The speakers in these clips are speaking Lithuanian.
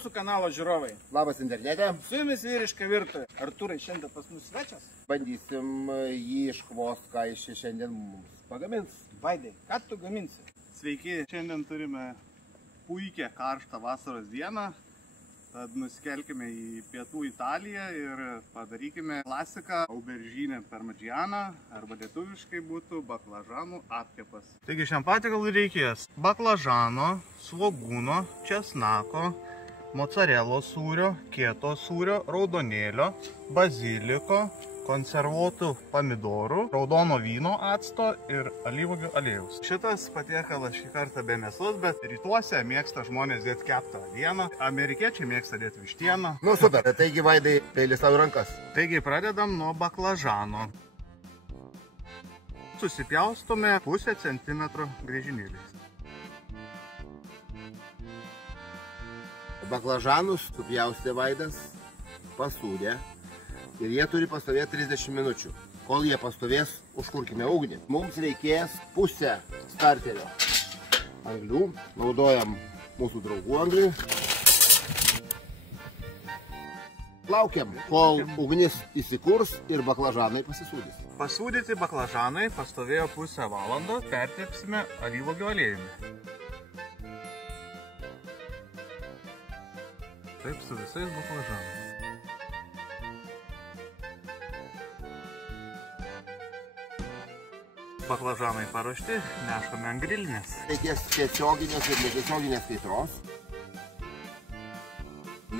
mūsų kanalo žiūrovai. Labas internete. Su jumis vyriška virtuvė. Artūrai, šiandien pas mus svečias? Bandysim jį iškvost, ką jis šiandien mums pagamins. Vaidai, ką tu gaminsi? Sveiki, šiandien turime puikią karštą vasaros dieną. Tad nusikelkime į pietų Italiją ir padarykime klasiką auberžinę parmigianą, arba lietuviškai būtų baklažanų apkepas. Taigi šiam patiekalui reikės baklažano, svogūno, česnako, mocarelos sūrio, kieto sūrio, raudonėlio, baziliko, konservuotų pomidorų, raudono vyno acto ir alyvuogių aliejaus. Šitas patiekalas šį kartą be mėsos, bet rytuose mėgsta žmonės dėti keptą avieną, amerikiečiai mėgsta dėti vištieną. Nu super, taigi Vaidai, peilis tau į rankas. Taigi pradedam nuo baklažano. Susipjaustome 0,5 centimetro griežinėliais. Baklažanus supjaustė Vaidas, pasūdė. Ir jie turi pastovėti 30 minučių. Kol jie pastovės, užkurkime ugnį. Mums reikės pusę starterio anglių. Naudojam mūsų draugų anglių. Laukiam, kol ugnis įsikurs ir baklažanai pasisūdys. Pasūdyti baklažanai pastovėjo pusę valandos, pertepsime alyvuogių aliejumi. Taip su visais baklažanais. Baklažanai paruošti, nešame ant grilinės. Reikės tiesioginės ir netiesioginės kaitros.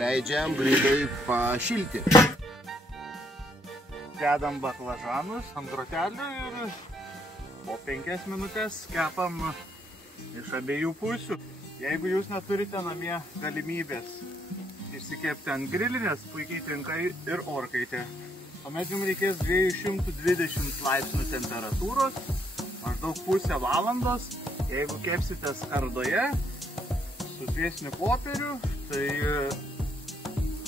Leidžiam griliui pašilti. Dedam baklažanus ant grotelių ir po 5 minutės kepam iš abiejų pusių. Jeigu jūs neturite namie galimybės išsikepti ant grilinės, puikiai tinka ir orkaitė. Tuomet jums reikės 220 laipsnių temperatūros, maždaug pusę valandos. Jeigu kepsite skardoje su sviestiniu popieriu, tai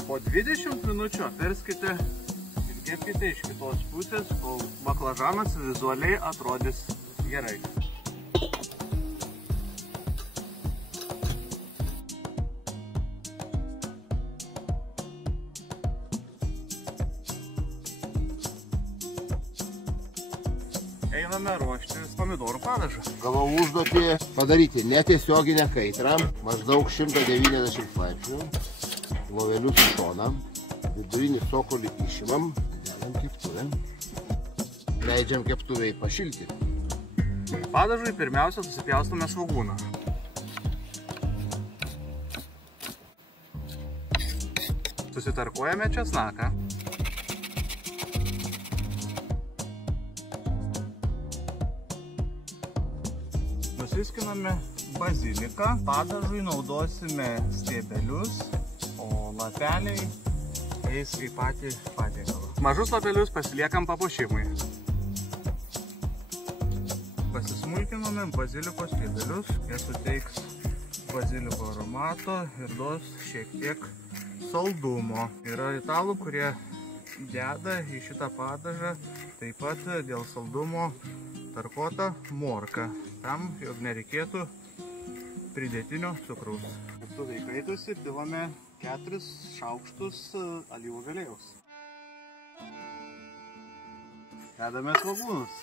po 20 minučių apverskite ir kepkite iš kitos pusės, kol baklažanas vizualiai atrodys gerai. Einame ruošti pomidorų padažą. Gavau užduotį padaryti netiesioginę kaitrą, maždaug 190 laipsnių, lovelius į toną, vidurinį sokolį išimam, dedam keptuvę, leidžiam keptuvei pašilti. Padažui pirmiausia susipjaustome svogūną. Susitarkuojame česnaką. Nusiskiname baziliką. Padažui naudosime stiebelius, o lapeliai eis į patį patiekalą. Mažus lapelius pasiliekam papuošimui. Pasismulkinome baziliko stiebelius. Jie suteiks baziliko aromato ir duos šiek tiek saldumo. Yra italų, kurie deda į šitą padažą taip pat dėl saldumo tarkuotą morką, tam, jog nereikėtų pridėtinio cukraus. Keptuvė įkaitusi, pilame 4 šaukštus alyvuogių aliejaus. Dedame svogūnus.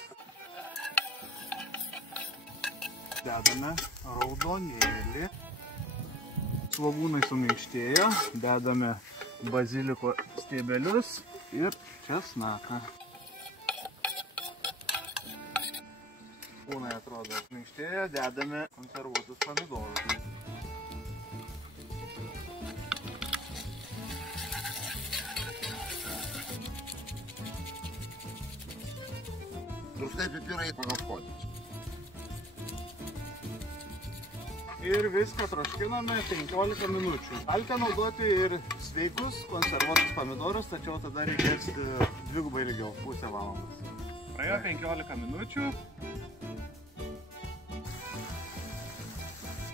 Dedame raudonėlį. Svogūnai suminkštėjo, dedame baziliko stiebelius ir česnaką. Svogūnai atrodo minkštėję, dedame konservuotus pomidorus. Druskai pipirai pagal skonį. Ir viską troškiname 15 minučių. Galite naudoti ir sveikus konservuotus pomidorus, tačiau tada reikės dvigubai ilgiau, pusę valandos. Praėjo 15 minučių.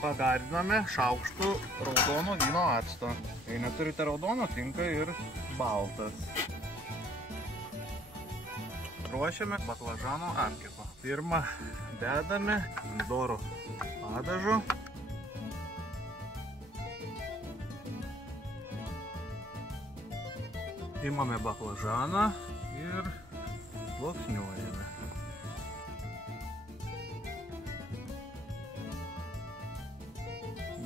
Pagariname šaukštų raudono vyno acto. Jei neturite raudono, tinka ir baltas. Ruošiame baklažano apkepą. Pirmą dedame pomidorų padažo. Imame baklažaną ir sluoksniuojame.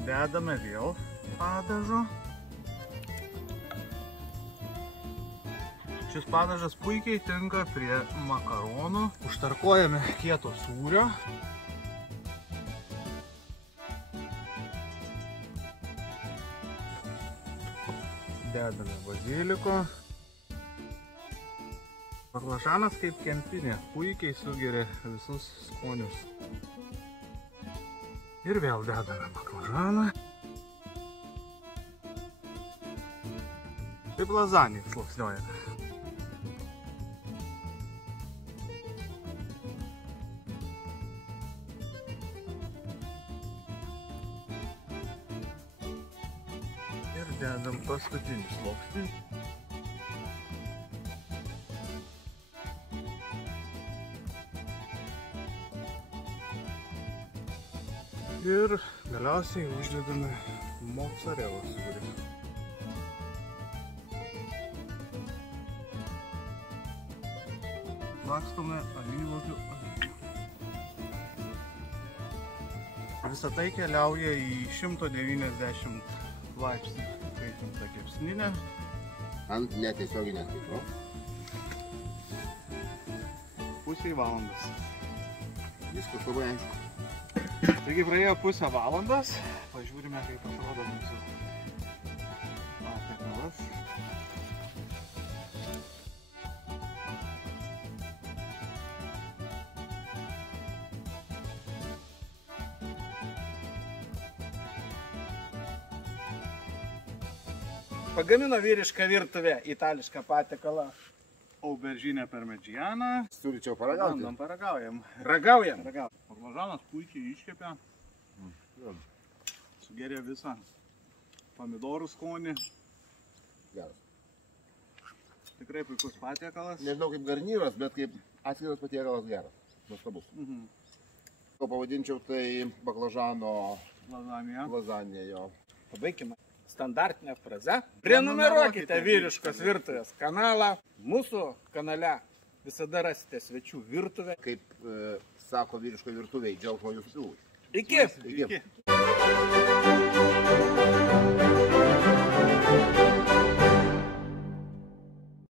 Dedame vėl padažo. Šis padažas puikiai tinka prie makaronų. Užtarkuojame kieto sūrio. Dedame baziliko. Baklažanas kaip kempinė, puikiai sugeria visus skonius. Ir vėl dedame baklažaną. Kaip lazanį sluoksniuojame. Ir dedam paskutinį sluoksnį. Ir galiausiai uždedame mocarelos sūrį. Lakstome alyvuogių aliejų. Visą tai keliauja į 190 laipsnių kaitintą kepsninę. Ant netiesioginės kaitros. Pusei valandos. Viskas labai aišku. Taigi praėjo pusę valandos. Pažiūrime, kaip atrodo mūsų patiekalas. Pagamino vyrišką virtuvę itališką patiekalą. Auberžinė parmedžiana. Siūlyčiau paragauti. Bandom, paragaujam. Ragaujam. Baklažanas puikiai iškepė. Sugeria visą pomidorų skonį. Geras. Tikrai puikus patiekalas. Nežinau kaip garnyras, bet kaip atskiras patiekalas geras. Nuostabus. Ko pavadinčiau tai baklažano lazanė jo. Pabaikime standartinę frazę. Prenumeruokite vyriškos virtuvės kanalą. Mūsų kanale visada rasite svečių virtuvę. Kaip sako vyriško virtuvėj, džiaugsmo jūsų pilvui. Iki! Iki.